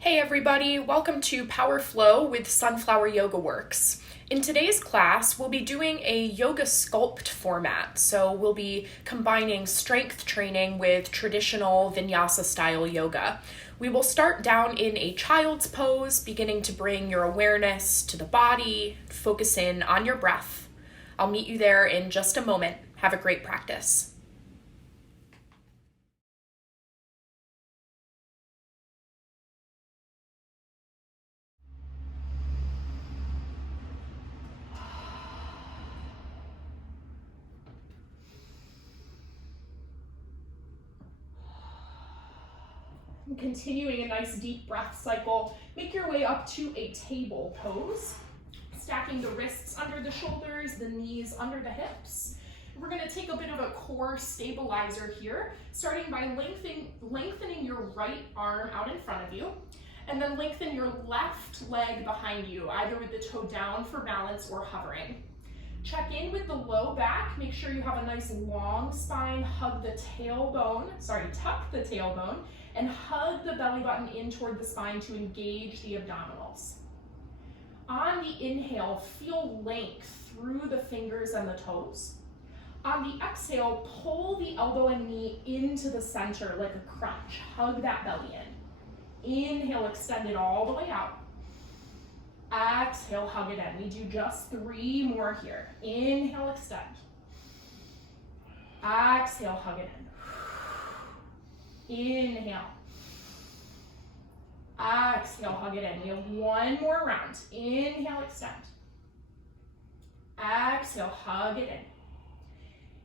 Hey everybody, welcome to Power Flow with Sunflower Yoga Works. In today's class, we'll be doing a Yoga Sculpt format. So we'll be combining strength training with traditional vinyasa style yoga. We will start down in a child's pose, beginning to bring your awareness to the body, focus in on your breath. I'll meet you there in just a moment. Have a great practice. And continuing a nice deep breath cycle, make your way up to a table pose, stacking the wrists under the shoulders, the knees under the hips. We're going to take a bit of a core stabilizer here, starting by lengthening your right arm out in front of you, and then lengthen your left leg behind you, either with the toe down for balance or hovering. Check in with the low back, make sure you have a nice long spine, tuck the tailbone, and hug the belly button in toward the spine to engage the abdominals. On the inhale, feel length through the fingers and the toes. On the exhale, pull the elbow and knee into the center like a crunch. Hug that belly in. Inhale, extend it all the way out. Exhale, hug it in. We do just 3 more here. Inhale, extend. Exhale, hug it in. Inhale. Exhale, hug it in. We have 1 more round. Inhale, extend. Exhale, hug it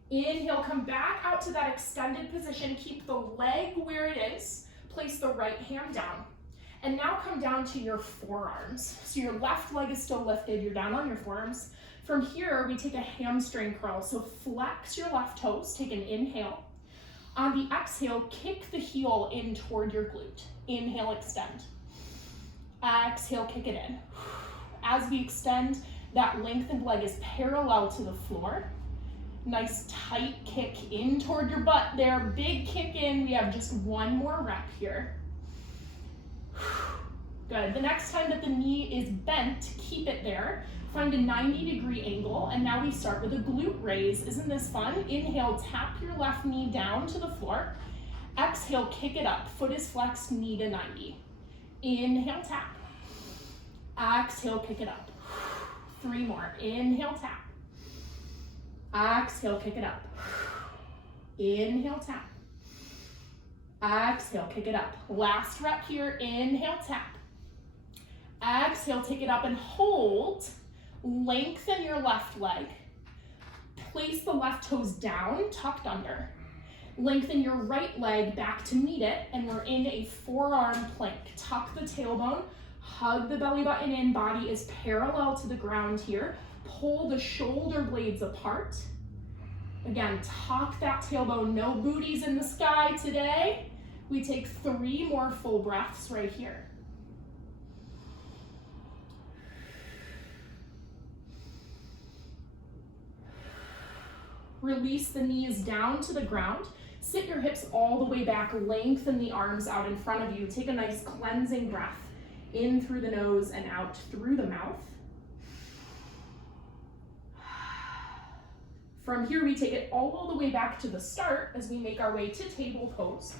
in. Inhale, come back out to that extended position. Keep the leg where it is. Place the right hand down. And now come down to your forearms. So your left leg is still lifted, you're down on your forearms. From here, we take a hamstring curl. So flex your left toes, take an inhale. On the exhale, kick the heel in toward your glute. Inhale, extend. Exhale, kick it in. As we extend, that lengthened leg is parallel to the floor. Nice tight kick in toward your butt there. Big kick in. We have just 1 more rep here. Good. The next time that the knee is bent, keep it there. Find a 90-degree angle, and now we start with a glute raise. Isn't this fun? Inhale, tap your left knee down to the floor. Exhale, kick it up. Foot is flexed, knee to 90. Inhale, tap. Exhale, kick it up. 3 more. Inhale, tap. Exhale, kick it up. Inhale, tap. Exhale, kick it up. Last rep here. Inhale, tap. Exhale, take it up and hold. Lengthen your left leg. Place the left toes down, tucked under. Lengthen your right leg back to meet it, and we're in a forearm plank. Tuck the tailbone, hug the belly button in, body is parallel to the ground here. Pull the shoulder blades apart. Again, tuck that tailbone, no booties in the sky today. We take 3 more full breaths right here. Release the knees down to the ground. Sit your hips all the way back, lengthen the arms out in front of you. Take a nice cleansing breath in through the nose and out through the mouth. From here, we take it all the way back to the start as we make our way to table pose.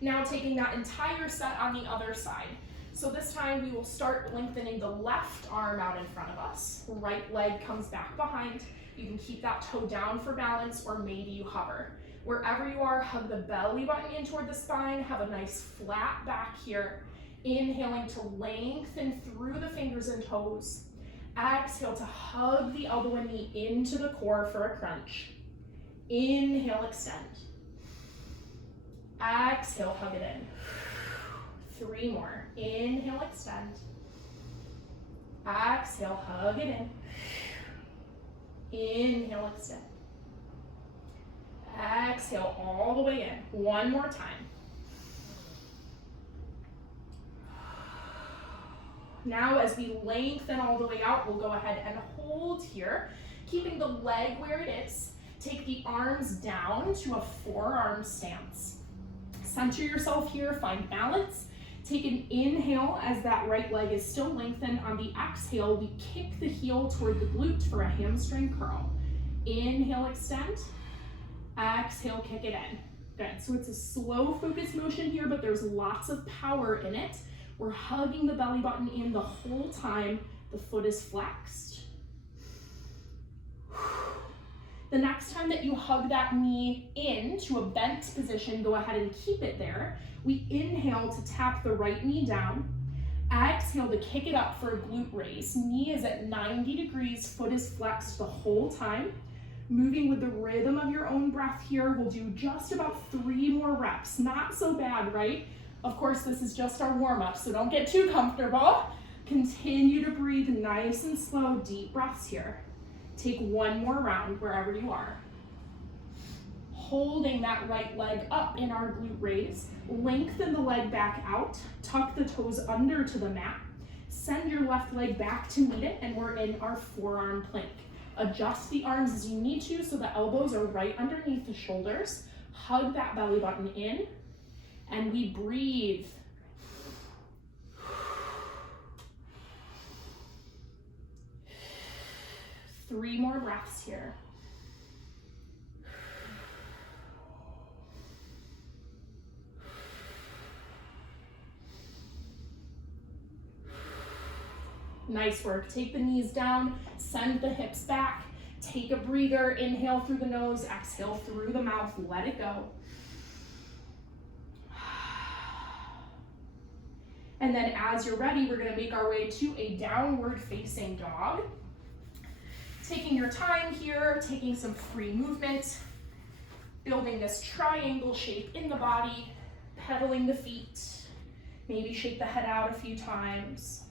Now taking that entire set on the other side. So this time we will start lengthening the left arm out in front of us. Right leg comes back behind. You can keep that toe down for balance, or maybe you hover. Wherever you are, hug the belly button in toward the spine. Have a nice flat back here. Inhaling to lengthen through the fingers and toes. Exhale to hug the elbow and knee into the core for a crunch. Inhale, extend. Exhale, hug it in. 3 more. Inhale, extend. Exhale, hug it in. Inhale, extend. Exhale all the way in. 1 more time. Now as we lengthen all the way out, we'll go ahead and hold here, keeping the leg where it is. Take the arms down to a forearm stance. Center yourself here, find balance. Take an inhale as that right leg is still lengthened. On the exhale, we kick the heel toward the glute for a hamstring curl. Inhale, extend. Exhale, kick it in. Good, so it's a slow focus motion here, but there's lots of power in it. We're hugging the belly button in the whole time. The foot is flexed. The next time that you hug that knee into a bent position, go ahead and keep it there. We inhale to tap the right knee down. Exhale to kick it up for a glute raise. Knee is at 90 degrees, foot is flexed the whole time. Moving with the rhythm of your own breath here. We'll do just about 3 more reps. Not so bad, right? Of course, this is just our warm-up, so don't get too comfortable. Continue to breathe nice and slow, deep breaths here. Take 1 more round wherever you are. Holding that right leg up in our glute raise. Lengthen the leg back out. Tuck the toes under to the mat. Send your left leg back to meet it, and we're in our forearm plank. Adjust the arms as you need to so the elbows are right underneath the shoulders. Hug that belly button in, and we breathe. Three more breaths here. Nice work. Take the knees down, send the hips back, take a breather, inhale through the nose, exhale through the mouth, let it go. And then as you're ready, we're gonna make our way to a downward facing dog. Taking your time here, taking some free movement, building this triangle shape in the body, pedaling the feet, maybe shake the head out a few times.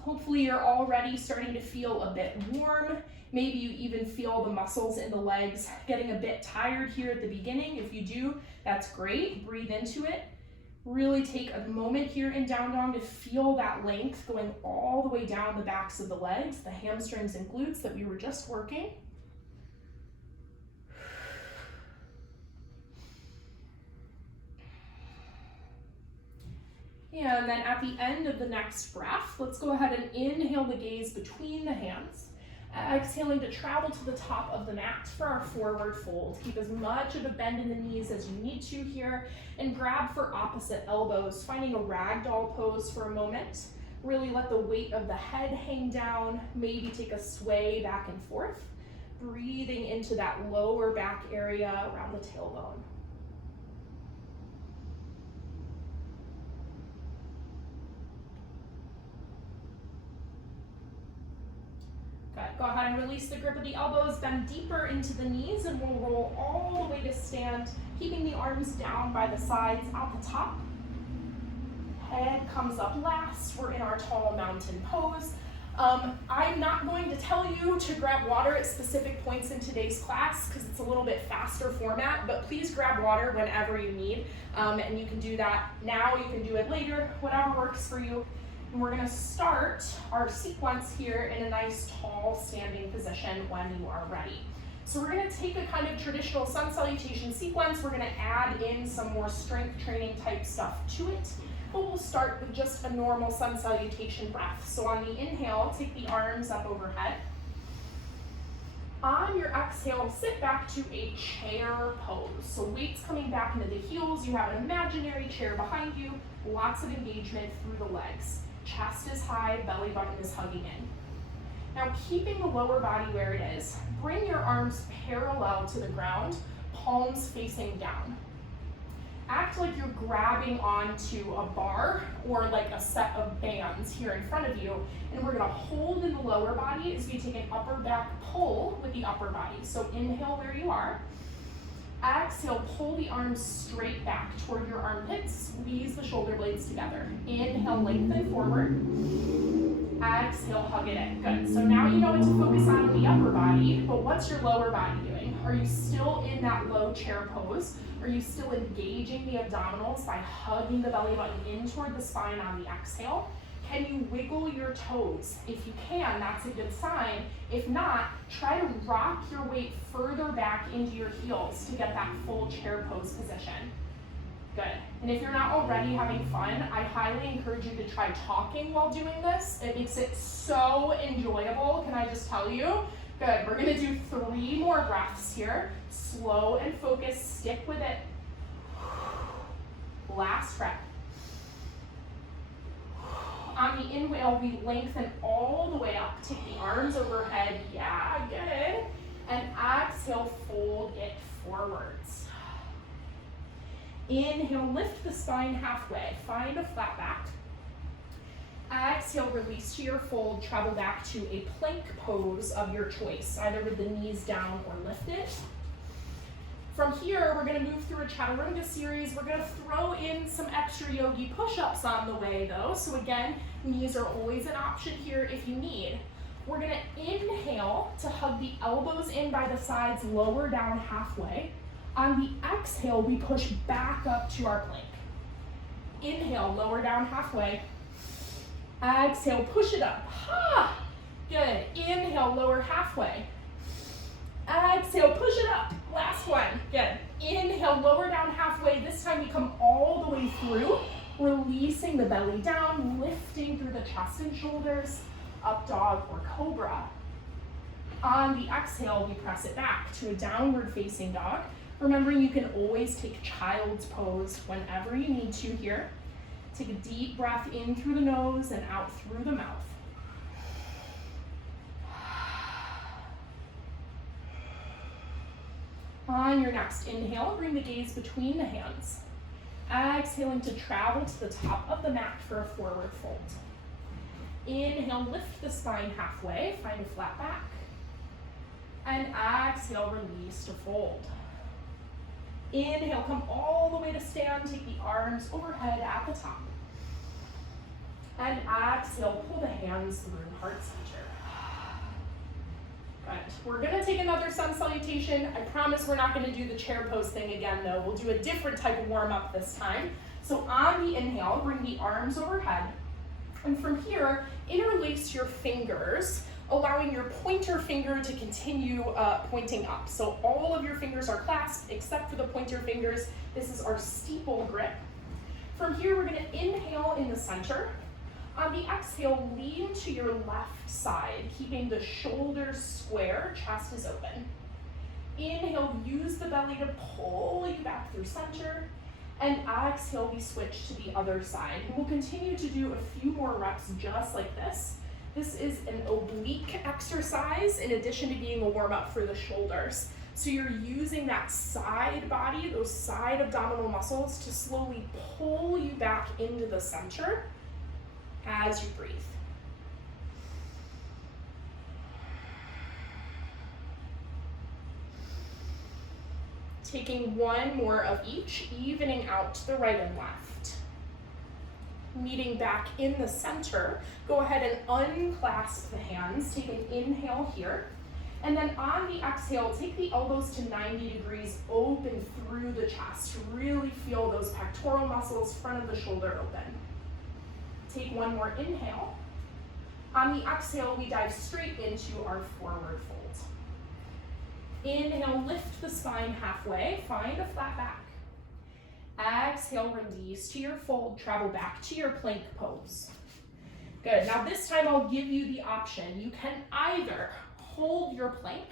Hopefully you're already starting to feel a bit warm. Maybe you even feel the muscles in the legs getting a bit tired here at the beginning. If you do, that's great. Breathe into it. Really take a moment here in down dog to feel that length going all the way down the backs of the legs, the hamstrings and glutes that we were just working. And then at the end of the next breath, let's go ahead and inhale the gaze between the hands. Exhaling to travel to the top of the mat for our forward fold. Keep as much of a bend in the knees as you need to here, and grab for opposite elbows, finding a ragdoll pose for a moment. Really let the weight of the head hang down, maybe take a sway back and forth, breathing into that lower back area around the tailbone. Go ahead and release the grip of the elbows, bend deeper into the knees, and we'll roll all the way to stand, keeping the arms down by the sides at the top. Head comes up last. We're in our tall mountain pose. I'm not going to tell you to grab water at specific points in today's class because it's a little bit faster format, but please grab water whenever you need. And you can do that now, you can do it later, whatever works for you. And we're gonna start our sequence here in a nice tall standing position when you are ready. So we're gonna take a kind of traditional sun salutation sequence. We're gonna add in some more strength training type stuff to it. But we'll start with just a normal sun salutation breath. So on the inhale, take the arms up overhead. On your exhale, sit back to a chair pose. So weights coming back into the heels. You have an imaginary chair behind you. Lots of engagement through the legs. Chest is high, belly button is hugging in. Now keeping the lower body where it is, bring your arms parallel to the ground, palms facing down. Act like you're grabbing onto a bar or like a set of bands here in front of you, and we're gonna hold in the lower body as we take an upper back pull with the upper body. So inhale where you are. Exhale, pull the arms straight back toward your armpits, squeeze the shoulder blades together. Inhale, lengthen forward. Exhale, hug it in. Good. So now you know what to focus on in the upper body, but what's your lower body doing? Are you still in that low chair pose? Are you still engaging the abdominals by hugging the belly button in toward the spine on the exhale? Can you wiggle your toes? If you can, that's a good sign. If not, try to rock your weight further back into your heels to get that full chair pose position. Good. And if you're not already having fun, I highly encourage you to try talking while doing this. It makes it so enjoyable, can I just tell you? Good, we're gonna do 3 more breaths here. Slow and focused, stick with it. Last breath. On the inhale, we lengthen all the way up. Take the arms overhead, yeah, good. And exhale, fold it forwards. Inhale, lift the spine halfway, find a flat back. Exhale, release to your fold, travel back to a plank pose of your choice, either with the knees down or lifted. From here, we're gonna move through a chaturanga series. We're gonna throw in some extra yogi push-ups on the way though. So again, knees are always an option here if you need. We're gonna inhale to hug the elbows in by the sides, lower down halfway. On the exhale, we push back up to our plank. Inhale, lower down halfway. Exhale, push it up. Ha! Good. Inhale, lower halfway. Exhale, push it up. Last one. Good. Inhale, lower down halfway. This time we come all the way through, releasing the belly down, lifting through the chest and shoulders, up dog or cobra. On the exhale, we press it back to a downward facing dog. Remembering you can always take child's pose whenever you need to here. Take a deep breath in through the nose and out through the mouth. On your next inhale, bring the gaze between the hands. Exhaling to travel to the top of the mat for a forward fold. Inhale, lift the spine halfway, find a flat back. And exhale, release to fold. Inhale, come all the way to stand, take the arms overhead at the top. And exhale, pull the hands through heart center. Good. We're gonna take another sun salutation. I promise we're not gonna do the chair pose thing again though. We'll do a different type of warm up this time. So on the inhale, bring the arms overhead. And from here, interlace your fingers, allowing your pointer finger to continue pointing up. So all of your fingers are clasped except for the pointer fingers. This is our steeple grip. From here, we're gonna inhale in the center. On the exhale, lean to your left side, keeping the shoulders square, chest is open. Inhale, use the belly to pull you back through center. And exhale, we switch to the other side. And we'll continue to do a few more reps just like this. This is an oblique exercise in addition to being a warm up for the shoulders. So you're using that side body, those side abdominal muscles to slowly pull you back into the center as you breathe. Taking one more of each, evening out the right and left. Meeting back in the center, go ahead and unclasp the hands. Take an inhale here. And then on the exhale, take the elbows to 90 degrees, open through the chest. Really feel those pectoral muscles, front of the shoulder open. Take one more inhale. On the exhale, we dive straight into our forward fold. Inhale, lift the spine halfway, find a flat back. Exhale, release to your fold, travel back to your plank pose. Good, now this time I'll give you the option. You can either hold your plank,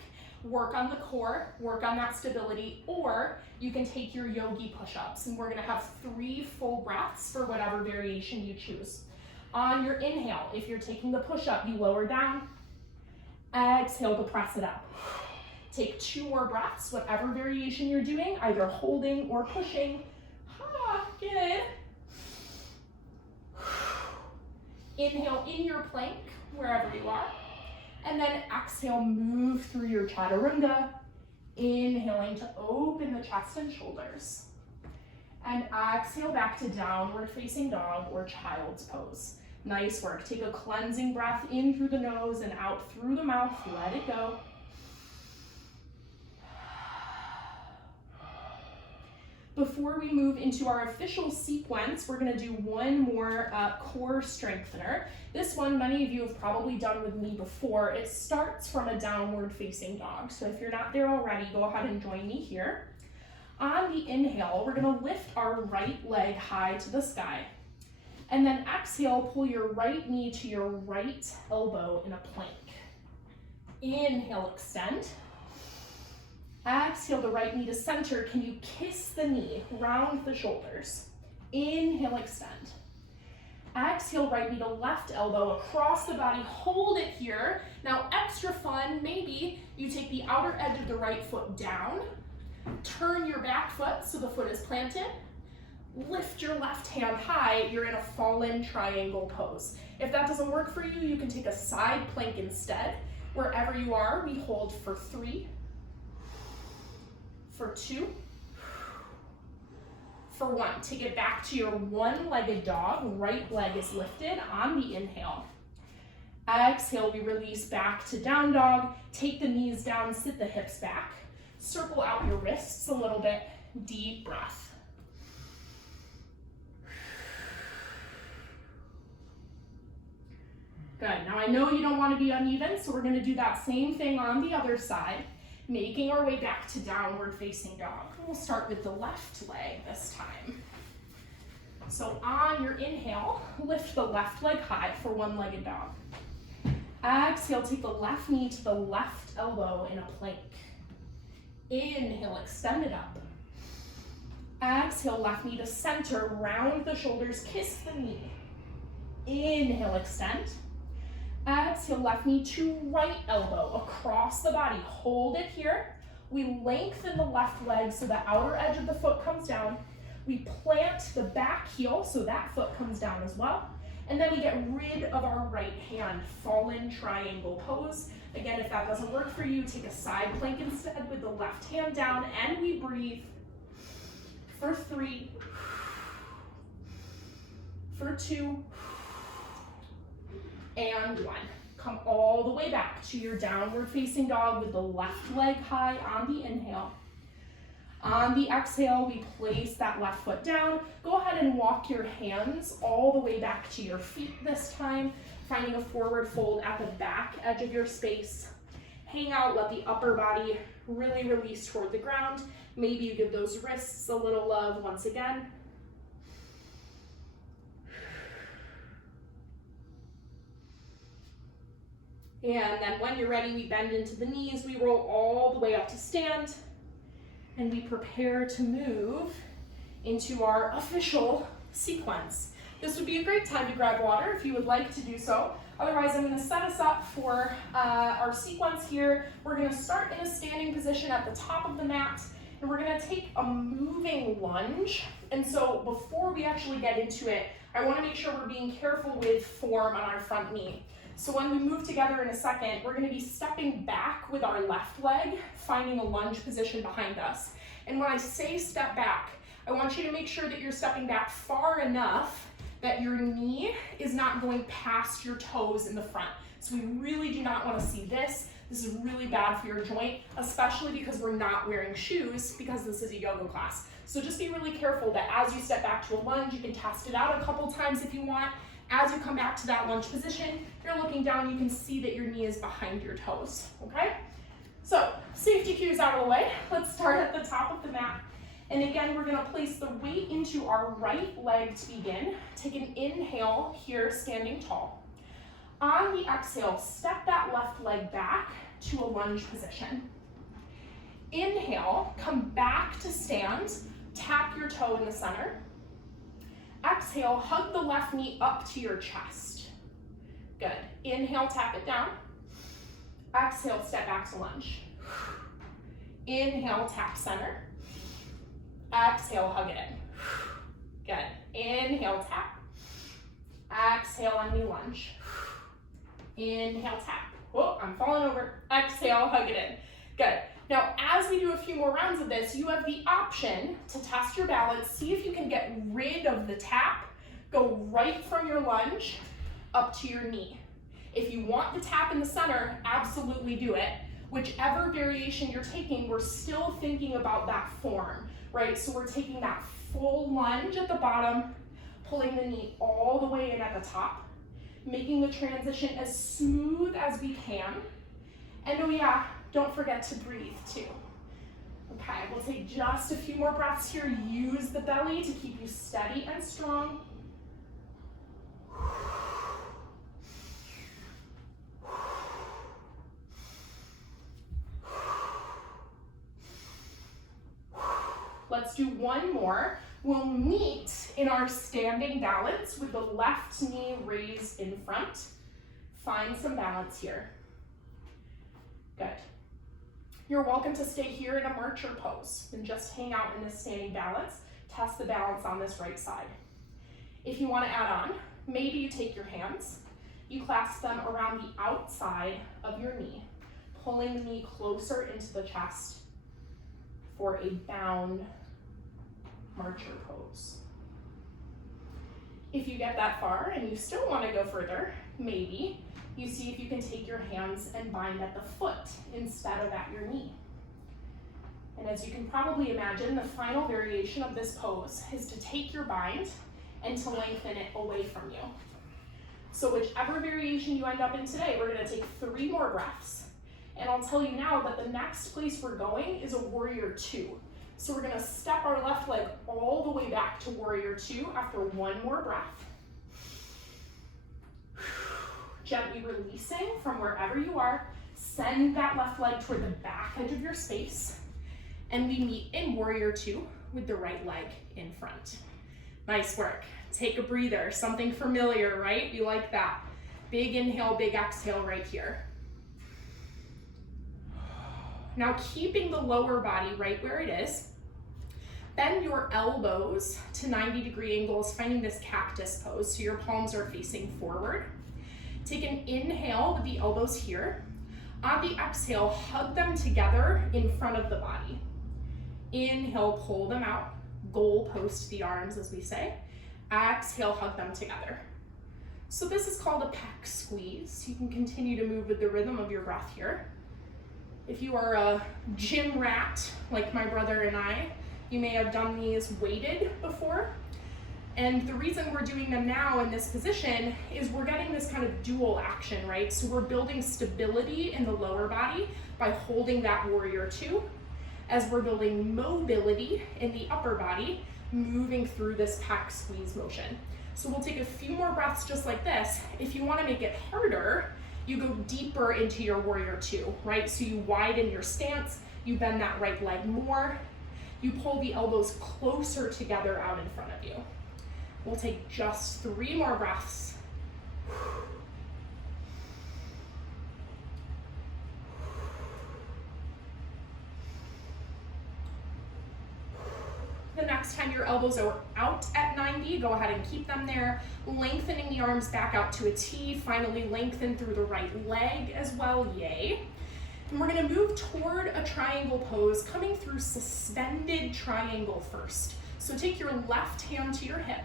work on the core, work on that stability, or you can take your yogi push-ups, and we're gonna have 3 full breaths for whatever variation you choose. On your inhale, if you're taking the push-up, you lower down. Exhale to press it up. Take 2 more breaths, whatever variation you're doing, either holding or pushing. Good. Inhale in your plank, wherever you are. And then exhale, move through your chaturanga. Inhaling to open the chest and shoulders. And exhale back to downward facing dog or child's pose. Nice work. Take a cleansing breath in through the nose and out through the mouth. Let it go. Before we move into our official sequence, we're gonna do one more core strengthener. This one, many of you have probably done with me before. It starts from a downward facing dog. So if you're not there already, go ahead and join me here. On the inhale, we're gonna lift our right leg high to the sky. And then exhale, pull your right knee to your right elbow in a plank. Inhale, extend. Exhale, the right knee to center. Can you kiss the knee, round the shoulders? Inhale, extend. Exhale, right knee to left elbow across the body. Hold it here. Now, extra fun, maybe you take the outer edge of the right foot down, turn your back foot so the foot is planted, lift your left hand high, you're in a fallen triangle pose. If that doesn't work for you, you can take a side plank instead. Wherever you are, we hold for 3, for 2, for 1. Take it back to your one-legged dog. Right leg is lifted on the inhale. Exhale, we release back to down dog. Take the knees down, sit the hips back. Circle out your wrists a little bit. Deep breath. Good. Now I know you don't want to be uneven, so we're going to do that same thing on the other side, making our way back to downward facing dog. We'll start with the left leg this time. So on your inhale, lift the left leg high for one-legged dog. Exhale, take the left knee to the left elbow in a plank. Inhale, extend it up. Exhale, left knee to center, round the shoulders, kiss the knee. Inhale, extend. Exhale, left knee to right elbow across the body. Hold it here. We lengthen the left leg so the outer edge of the foot comes down. We plant the back heel so that foot comes down as well. And then we get rid of our right hand, fallen triangle pose. Again, if that doesn't work for you, take a side plank instead with the left hand down, and we breathe for 3, for 2, and 1. Come all the way back to your downward facing dog with the left leg high on the inhale. On the exhale, we place that left foot down. Go ahead and walk your hands all the way back to your feet this time, finding a forward fold at the back edge of your space. Hang out, let the upper body really release toward the ground. Maybe you give those wrists a little love once again. And then when you're ready, we bend into the knees, we roll all the way up to stand, and we prepare to move into our official sequence. This would be a great time to grab water if you would like to do so. Otherwise, I'm going to set us up for our sequence here. We're going to start in a standing position at the top of the mat, and we're going to take a moving lunge. And so before we actually get into it, I want to make sure we're being careful with form on our front knee. So when we move together in a second, we're going to be stepping back with our left leg, finding a lunge position behind us. And when I say step back, I want you to make sure that you're stepping back far enough that your knee is not going past your toes in the front. So we really do not want to see this. This is really bad for your joint, especially because we're not wearing shoes because this is a yoga class. So just be really careful that as you step back to a lunge, you can test it out a couple times if you want. As you come back to that lunge position, if you're looking down, you can see that your knee is behind your toes, okay? So, safety cues out of the way. Let's start at the top of the mat. And again, we're gonna place the weight into our right leg to begin. Take an inhale here, standing tall. On the exhale, step that left leg back to a lunge position. Inhale, come back to stand, tap your toe in the center. Exhale, hug the left knee up to your chest. Good. Inhale, tap it down. Exhale, step back to lunge. Inhale, tap center. Exhale, hug it in. Good. Inhale, tap. Exhale, on knee lunge. Inhale, tap. Whoa, I'm falling over. Exhale, hug it in. Good. Now, as we do a few more rounds of this, you have the option to test your balance, see if you can get rid of the tap, go right from your lunge up to your knee. If you want the tap in the center, absolutely do it. Whichever variation you're taking, we're still thinking about that form, right? So we're taking that full lunge at the bottom, pulling the knee all the way in at the top, making the transition as smooth as we can. And oh yeah, don't forget to breathe too. Okay, we'll take just a few more breaths here. Use the belly to keep you steady and strong. Let's do one more. We'll meet in our standing balance with the left knee raised in front. Find some balance here. Good. You're welcome to stay here in a marcher pose and just hang out in this standing balance. Test the balance on this right side. If you want to add on, maybe you take your hands, you clasp them around the outside of your knee, pulling the knee closer into the chest for a bound marcher pose. If you get that far and you still want to go further, maybe you see if you can take your hands and bind at the foot instead of at your knee. And as you can probably imagine, the final variation of this pose is to take your bind and to lengthen it away from you. So whichever variation you end up in today, we're going to take 3 more breaths. And I'll tell you now that the next place we're going is a warrior 2. So we're going to step our left leg all the way back to warrior 2 after 1 more breath. Gently releasing from wherever you are. Send that left leg toward the back edge of your space. And we meet in warrior 2 with the right leg in front. Nice work. Take a breather, something familiar, right? We like that. Big inhale, big exhale right here. Now keeping the lower body right where it is, bend your elbows to 90-degree angles, finding this cactus pose, so your palms are facing forward. Take an inhale with the elbows here. On the exhale, hug them together in front of the body. Inhale, pull them out. Goal post the arms, as we say. Exhale, hug them together. So this is called a pec squeeze. You can continue to move with the rhythm of your breath here. If you are a gym rat, like my brother and I, you may have done these weighted before. And the reason we're doing them now in this position is we're getting this kind of dual action, right? So we're building stability in the lower body by holding that warrior 2, as we're building mobility in the upper body, moving through this pec squeeze motion. So we'll take a few more breaths just like this. If you want to make it harder, you go deeper into your warrior 2, right? So you widen your stance, you bend that right leg more, you pull the elbows closer together out in front of you. We'll take just 3 more breaths. The next time your elbows are out at 90, go ahead and keep them there, lengthening the arms back out to a T, finally lengthen through the right leg as well, yay. And we're gonna move toward a triangle pose, coming through suspended triangle first. So take your left hand to your hip,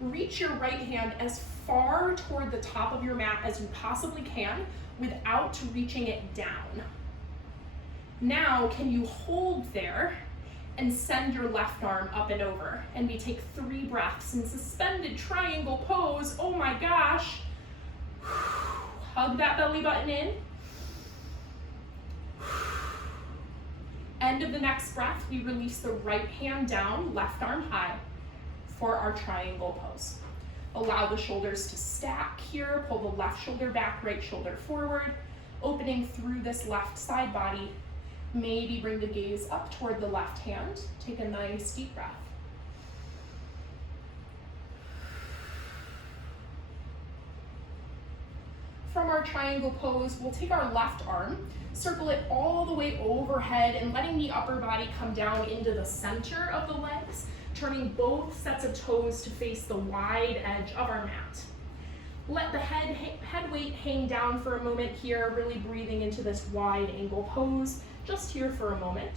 reach your right hand as far toward the top of your mat as you possibly can without reaching it down. Now, can you hold there and send your left arm up and over? And we take 3 breaths in suspended triangle pose. Oh my gosh. Hug that belly button in. End of the next breath, we release the right hand down, left arm high for our triangle pose. Allow the shoulders to stack here. Pull the left shoulder back, right shoulder forward, opening through this left side body. Maybe bring the gaze up toward the left hand. Take a nice deep breath. From our triangle pose, we'll take our left arm, circle it all the way overhead and letting the upper body come down into the center of the legs, turning both sets of toes to face the wide edge of our mat. Let the head weight hang down for a moment here, really breathing into this wide angle pose, just here for a moment.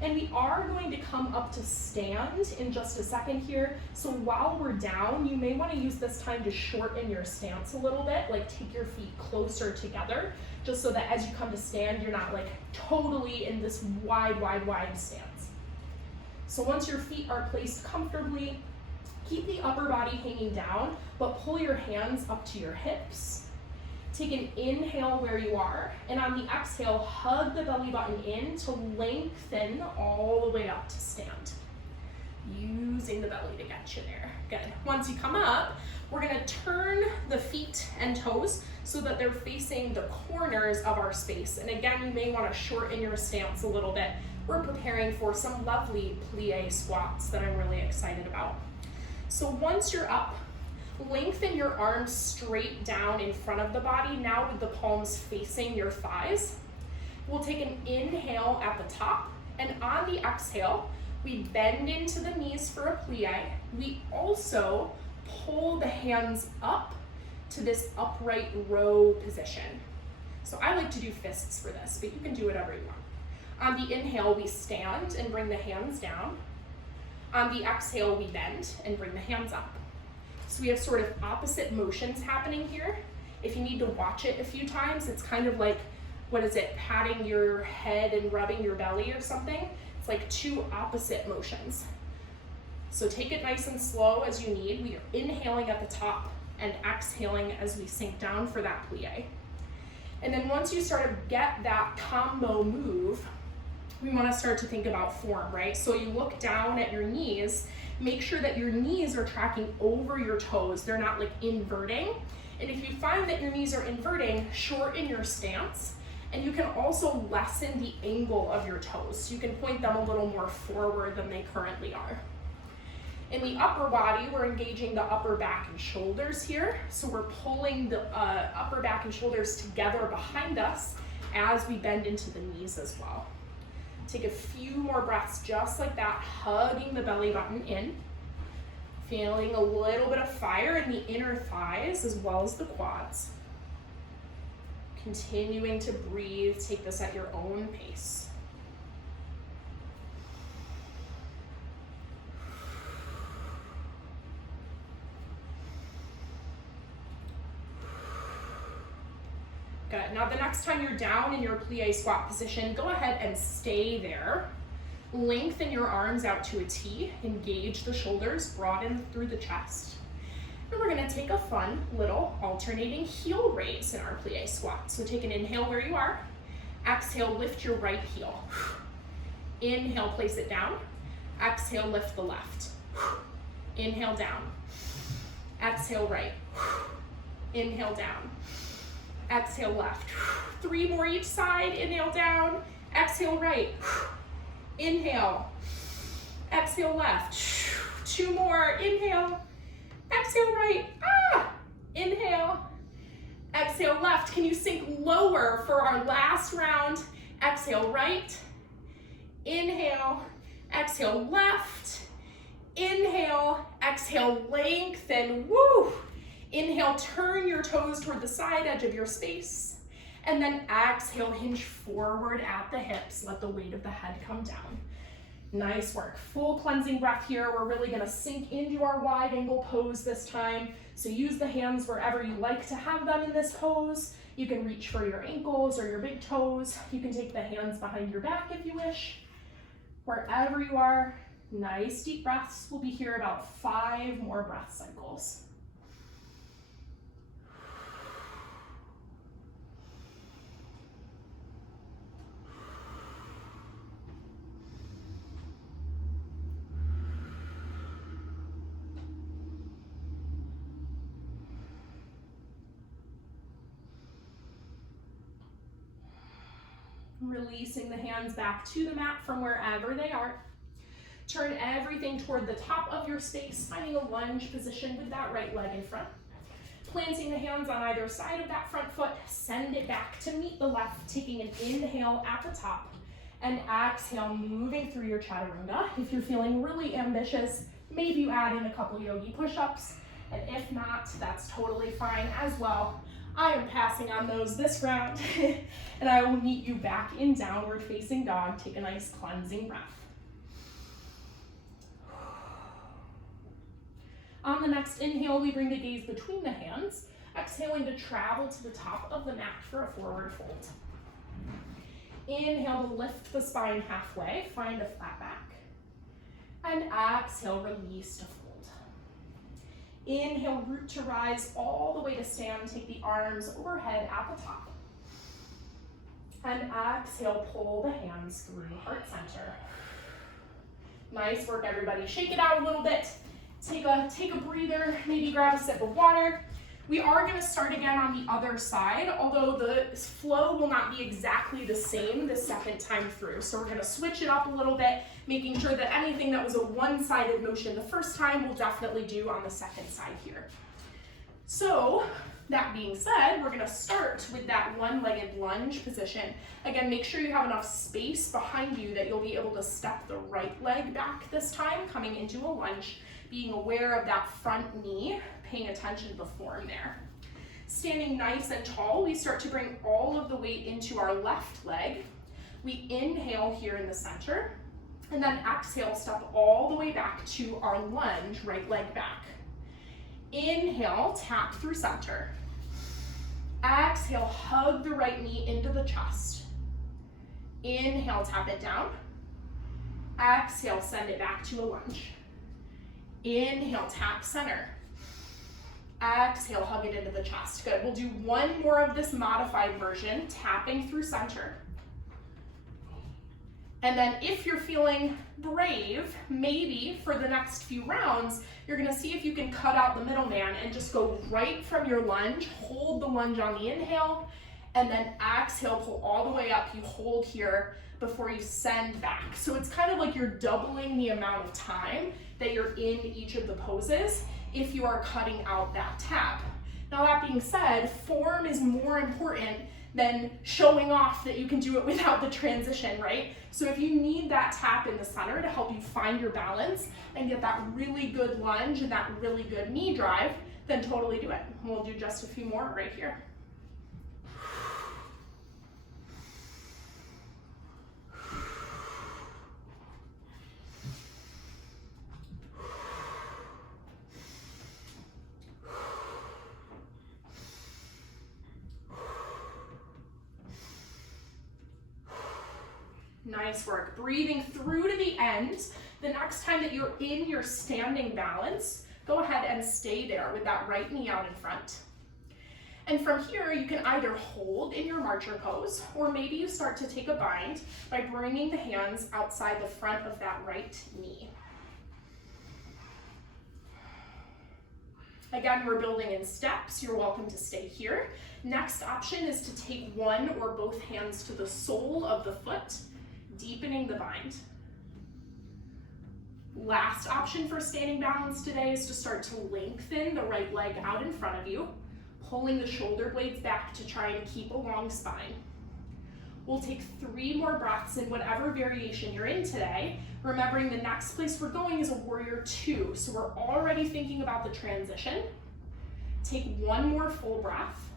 And we are going to come up to stand in just a second here. So while we're down, you may want to use this time to shorten your stance a little bit, like take your feet closer together, just so that as you come to stand, you're not like totally in this wide stance. So once your feet are placed comfortably, keep the upper body hanging down, but pull your hands up to your hips. Take an inhale where you are, and on the exhale, hug the belly button in to lengthen all the way up to stand. Using the belly to get you there. Good. Once you come up, we're gonna turn the feet and toes so that they're facing the corners of our space. And again, you may wanna shorten your stance a little bit. We're preparing for some lovely plie squats that I'm really excited about. So once you're up, lengthen your arms straight down in front of the body, now with the palms facing your thighs. We'll take an inhale at the top, and on the exhale, we bend into the knees for a plie. We also pull the hands up to this upright row position. So I like to do fists for this, but you can do whatever you want. On the inhale, we stand and bring the hands down. On the exhale, we bend and bring the hands up. So we have sort of opposite motions happening here. If you need to watch it a few times, it's kind of like, patting your head and rubbing your belly or something. It's like two opposite motions. So take it nice and slow as you need. We are inhaling at the top and exhaling as we sink down for that plie. And then once you sort of get that combo move, we want to start to think about form, right? So you look down at your knees, make sure that your knees are tracking over your toes. They're not like inverting. And if you find that your knees are inverting, shorten your stance. And you can also lessen the angle of your toes. So you can point them a little more forward than they currently are. In the upper body, we're engaging the upper back and shoulders here. So we're pulling the upper back and shoulders together behind us as we bend into the knees as well. Take a few more breaths just like that, hugging the belly button in. Feeling a little bit of fire in the inner thighs as well as the quads. Continuing to breathe, take this at your own pace. Good. Now the next time you're down in your plie squat position, go ahead and stay there. Lengthen your arms out to a T, engage the shoulders, broaden through the chest. And we're gonna take a fun little alternating heel raise in our plie squat. So take an inhale where you are. Exhale, lift your right heel. Inhale, place it down. Exhale, lift the left. Inhale, down. Exhale, right. Inhale, down. Exhale, left. 3 more each side. Inhale, down. Exhale, right. Inhale. Exhale, left. 2 more. Inhale. Exhale, right. Inhale. Exhale, left. Can you sink lower for our last round? Exhale, right. Inhale. Exhale, left. Inhale. Exhale, lengthen. Woo! Inhale, turn your toes toward the side edge of your space. And then exhale, hinge forward at the hips. Let the weight of the head come down. Nice work. Full cleansing breath here. We're really gonna sink into our wide angle pose this time. So use the hands wherever you like to have them in this pose. You can reach for your ankles or your big toes. You can take the hands behind your back if you wish. Wherever you are, nice deep breaths. We'll be here about 5 more breath cycles. Releasing the hands back to the mat from wherever they are. Turn everything toward the top of your space, finding a lunge position with that right leg in front. Planting the hands on either side of that front foot, send it back to meet the left, taking an inhale at the top, and exhale, moving through your chaturanga. If you're feeling really ambitious, maybe you add in a couple yogi push-ups, and if not, that's totally fine as well. I am passing on those this round, and I will meet you back in downward facing dog. Take a nice cleansing breath. On the next inhale, we bring the gaze between the hands, exhaling to travel to the top of the mat for a forward fold. Inhale to lift the spine halfway, find a flat back. And exhale, release to fold. Inhale, root to rise all the way to stand. Take the arms overhead at the top. And exhale, pull the hands through heart center. Nice work, everybody. Shake it out a little bit. Take a breather, maybe grab a sip of water. We are going to start again on the other side, although the flow will not be exactly the same the second time through. So we're going to switch it up a little bit, making sure that anything that was a one-sided motion the first time we'll definitely do on the second side here. So that being said, we're going to start with that one-legged lunge position. Again, make sure you have enough space behind you that you'll be able to step the right leg back this time, coming into a lunge, being aware of that front knee, paying attention to the form there. Standing nice and tall, we start to bring all of the weight into our left leg. We inhale here in the center, and then exhale, step all the way back to our lunge, right leg back. Inhale, tap through center. Exhale, hug the right knee into the chest. Inhale, tap it down. Exhale, send it back to a lunge. Inhale, tap center. Exhale, hug it into the chest. Good. We'll do one more of this modified version, tapping through center. And then if you're feeling brave, maybe for the next few rounds, you're gonna see if you can cut out the middleman and just go right from your lunge, hold the lunge on the inhale, and then exhale, pull all the way up. You hold here before you send back. So it's kind of like you're doubling the amount of time that you're in each of the poses if you are cutting out that tap. Now that being said, form is more important than showing off that you can do it without the transition, right? So if you need that tap in the center to help you find your balance and get that really good lunge and that really good knee drive, then totally do it. We'll do just a few more right here. Nice work. Breathing through to the end. The next time that you're in your standing balance, go ahead and stay there with that right knee out in front. And from here, you can either hold in your marcher pose, or maybe you start to take a bind by bringing the hands outside the front of that right knee. Again, we're building in steps. You're welcome to stay here. Next option is to take one or both hands to the sole of the foot, deepening the bind. Last option for standing balance today is to start to lengthen the right leg out in front of you, pulling the shoulder blades back to try and keep a long spine. We'll take 3 more breaths in whatever variation you're in today, remembering the next place we're going is a warrior 2, so we're already thinking about the transition. Take 1 more full breath.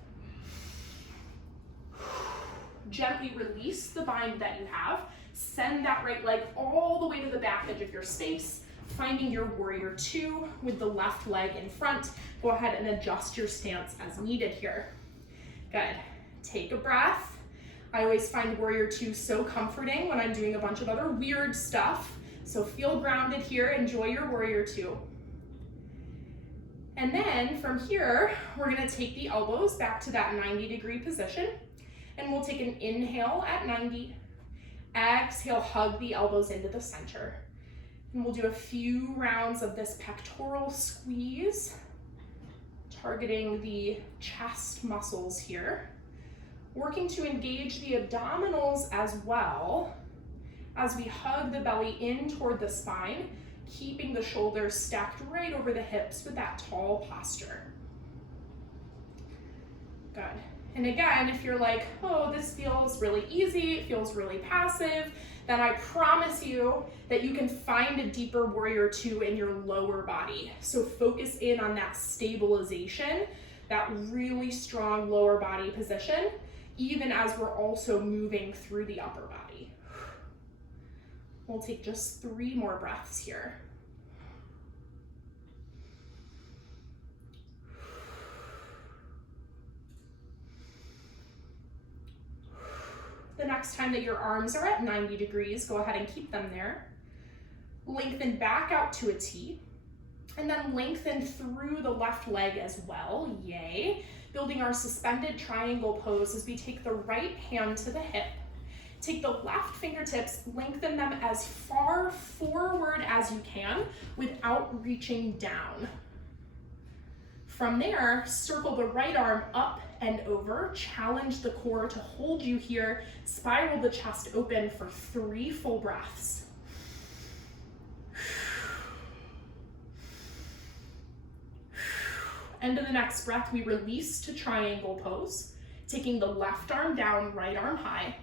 Gently release the bind that you have. Send that right leg all the way to the back edge of your space, finding your warrior 2 with the left leg in front. Go ahead and adjust your stance as needed here. Good. Take a breath. I always find warrior 2 so comforting when I'm doing a bunch of other weird stuff. So feel grounded here. Enjoy your warrior 2. And then from here, we're going to take the elbows back to that 90-degree position. And we'll take an inhale at 90. Exhale, hug the elbows into the center. And we'll do a few rounds of this pectoral squeeze, targeting the chest muscles here. Working to engage the abdominals as well as we hug the belly in toward the spine, keeping the shoulders stacked right over the hips with that tall posture. Good. And again, if you're like, oh, this feels really easy, it feels really passive, then I promise you that you can find a deeper warrior 2 in your lower body. So focus in on that stabilization, that really strong lower body position, even as we're also moving through the upper body. We'll take just 3 more breaths here. The next time that your arms are at 90 degrees, go ahead and keep them there. Lengthen back out to a T. And then lengthen through the left leg as well, yay. Building our suspended triangle pose as we take the right hand to the hip. Take the left fingertips, lengthen them as far forward as you can without reaching down. From there, circle the right arm up and over, challenge the core to hold you here, spiral the chest open for 3 full breaths. End of the next breath, we release to triangle pose, taking the left arm down, right arm high.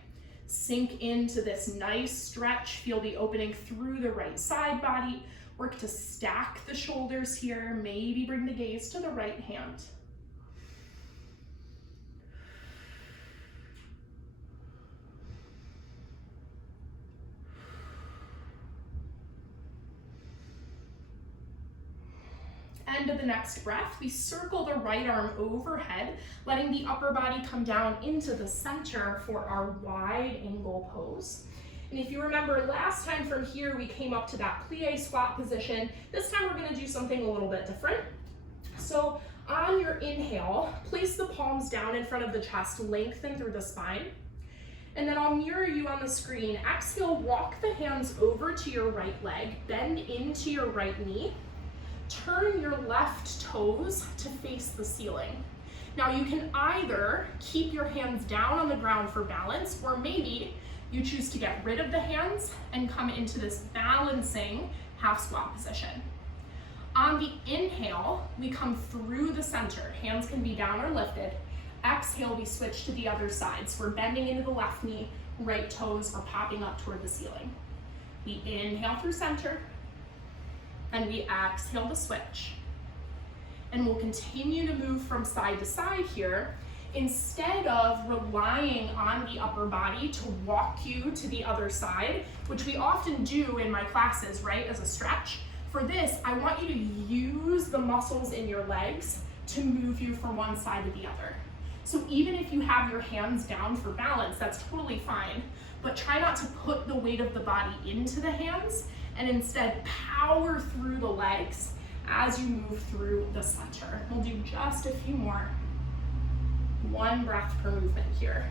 Sink into this nice stretch, feel the opening through the right side body. Work to stack the shoulders here, maybe bring the gaze to the right hand. End of the next breath, we circle the right arm overhead, letting the upper body come down into the center for our wide angle pose. And if you remember last time from here, we came up to that plie squat position. This time we're gonna do something a little bit different. So on your inhale, place the palms down in front of the chest, lengthen through the spine. And then I'll mirror you on the screen. Exhale, walk the hands over to your right leg, bend into your right knee. Turn your left toes to face the ceiling. Now you can either keep your hands down on the ground for balance, or maybe you choose to get rid of the hands and come into this balancing half squat position. On the inhale, we come through the center. Hands can be down or lifted. Exhale, we switch to the other side. So we're bending into the left knee, right toes are popping up toward the ceiling. We inhale through center, and we exhale to switch. And we'll continue to move from side to side here, instead of relying on the upper body to walk you to the other side, which we often do in my classes, right, as a stretch. For this, I want you to use the muscles in your legs to move you from one side to the other. So even if you have your hands down for balance, that's totally fine, but try not to put the weight of the body into the hands, and instead power through the legs as you move through the center. We'll do just a few more. 1 breath per movement here.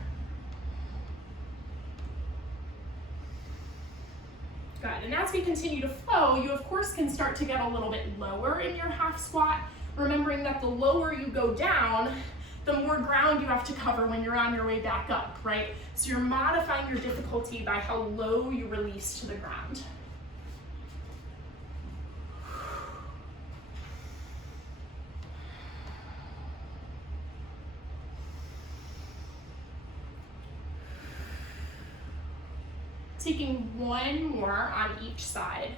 Good, and as we continue to flow, you of course can start to get a little bit lower in your half squat, remembering that the lower you go down, the more ground you have to cover when you're on your way back up, right? So you're modifying your difficulty by how low you release to the ground. Taking 1 more on each side.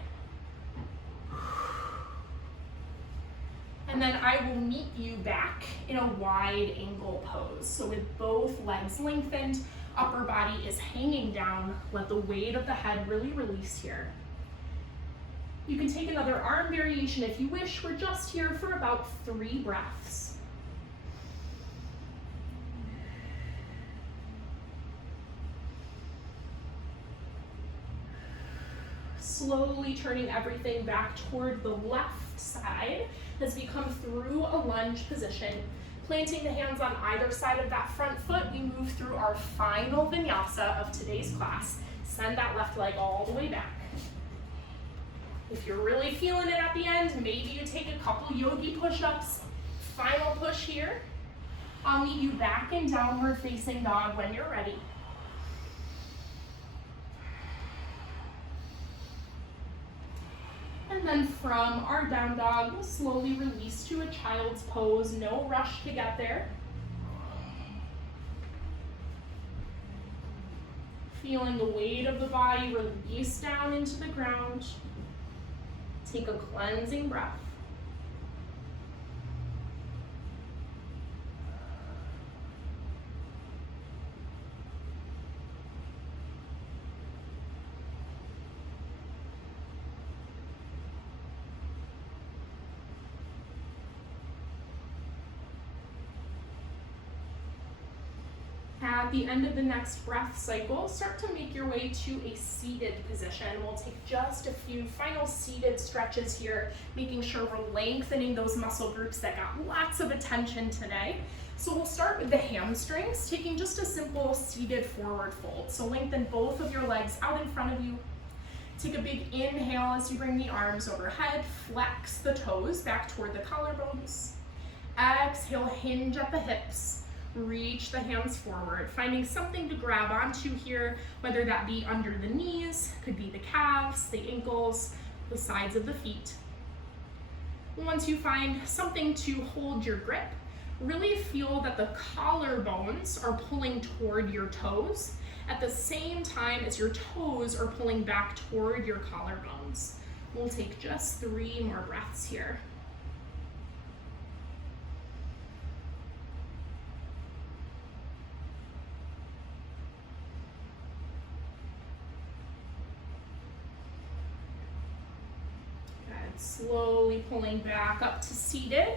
And then I will meet you back in a wide angle pose. So with both legs lengthened, upper body is hanging down, let the weight of the head really release here. You can take another arm variation if you wish. We're just here for about 3 breaths. Slowly turning everything back toward the left side as we come through a lunge position. Planting the hands on either side of that front foot, we move through our final vinyasa of today's class. Send that left leg all the way back. If you're really feeling it at the end, maybe you take a couple yogi push-ups. Final push here. I'll meet you back in downward facing dog when you're ready. And then from our down dog, we'll slowly release to a child's pose. No rush to get there. Feeling the weight of the body release down into the ground. Take a cleansing breath. At the end of the next breath cycle, start to make your way to a seated position. We'll take just a few final seated stretches here, making sure we're lengthening those muscle groups that got lots of attention today. So we'll start with the hamstrings, taking just a simple seated forward fold. So lengthen both of your legs out in front of you. Take a big inhale as you bring the arms overhead, flex the toes back toward the collarbones. Exhale, hinge at the hips. Reach the hands forward, finding something to grab onto here, whether that be under the knees, could be the calves, the ankles, the sides of the feet. Once you find something to hold your grip, really feel that the collarbones are pulling toward your toes at the same time as your toes are pulling back toward your collarbones. We'll take just 3 more breaths here. Slowly pulling back up to seated.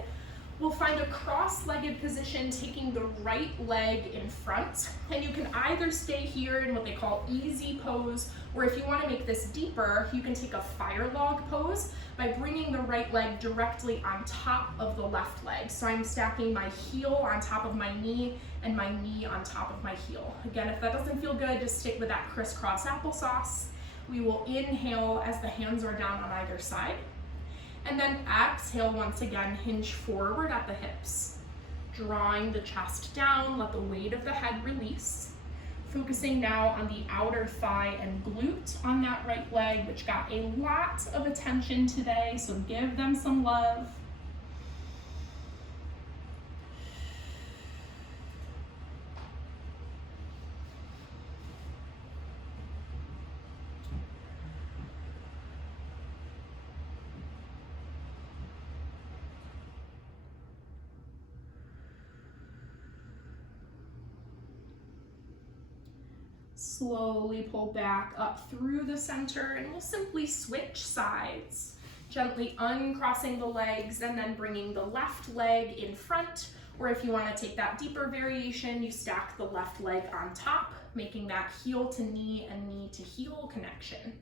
We'll find a cross-legged position, taking the right leg in front. And you can either stay here in what they call easy pose, or if you want to make this deeper, you can take a fire log pose by bringing the right leg directly on top of the left leg. So I'm stacking my heel on top of my knee and my knee on top of my heel. Again, if that doesn't feel good, just stick with that crisscross applesauce. We will inhale as the hands are down on either side. And then exhale once again, hinge forward at the hips. Drawing the chest down, let the weight of the head release. Focusing now on the outer thigh and glute on that right leg, which got a lot of attention today, so give them some love. Slowly pull back up through the center, and we'll simply switch sides. Gently uncrossing the legs and then bringing the left leg in front, or if you want to take that deeper variation, you stack the left leg on top, making that heel to knee and knee to heel connection.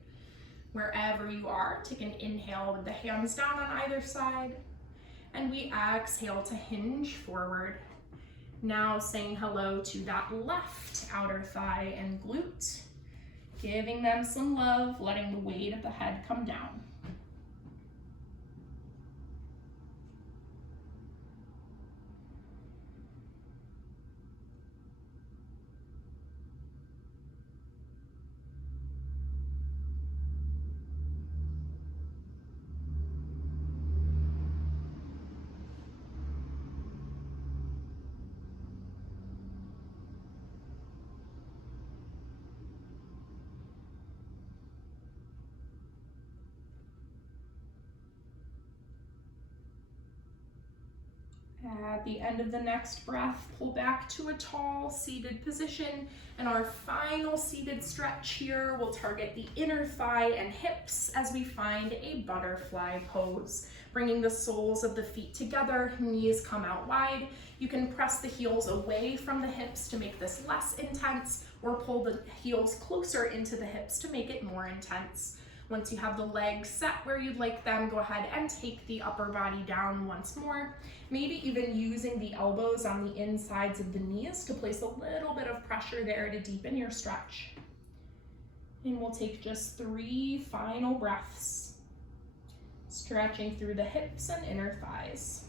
Wherever you are, take an inhale with the hands down on either side, and we exhale to hinge forward. Now saying hello to that left outer thigh and glute, giving them some love, letting the weight of the head come down. At the end of the next breath, pull back to a tall seated position, and our final seated stretch here will target the inner thigh and hips as we find a butterfly pose. Bringing the soles of the feet together, knees come out wide. You can press the heels away from the hips to make this less intense, or pull the heels closer into the hips to make it more intense. Once you have the legs set where you'd like them, go ahead and take the upper body down once more, maybe even using the elbows on the insides of the knees to place a little bit of pressure there to deepen your stretch. And we'll take just 3 final breaths, stretching through the hips and inner thighs.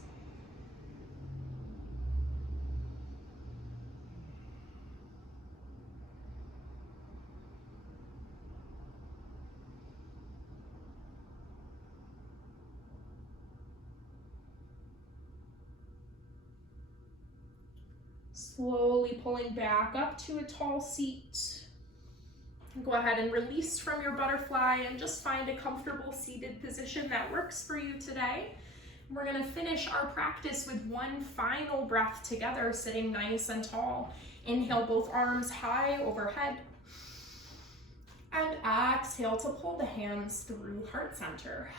Slowly pulling back up to a tall seat. Go ahead and release from your butterfly and just find a comfortable seated position that works for you today. We're going to finish our practice with one final breath together, sitting nice and tall. Inhale, both arms high overhead. And exhale to pull the hands through heart center.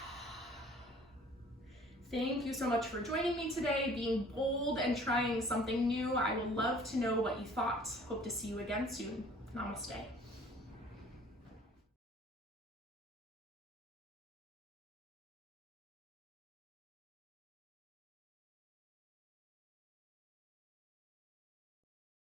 Thank you so much for joining me today, being bold and trying something new. I would love to know what you thought. Hope to see you again soon. Namaste.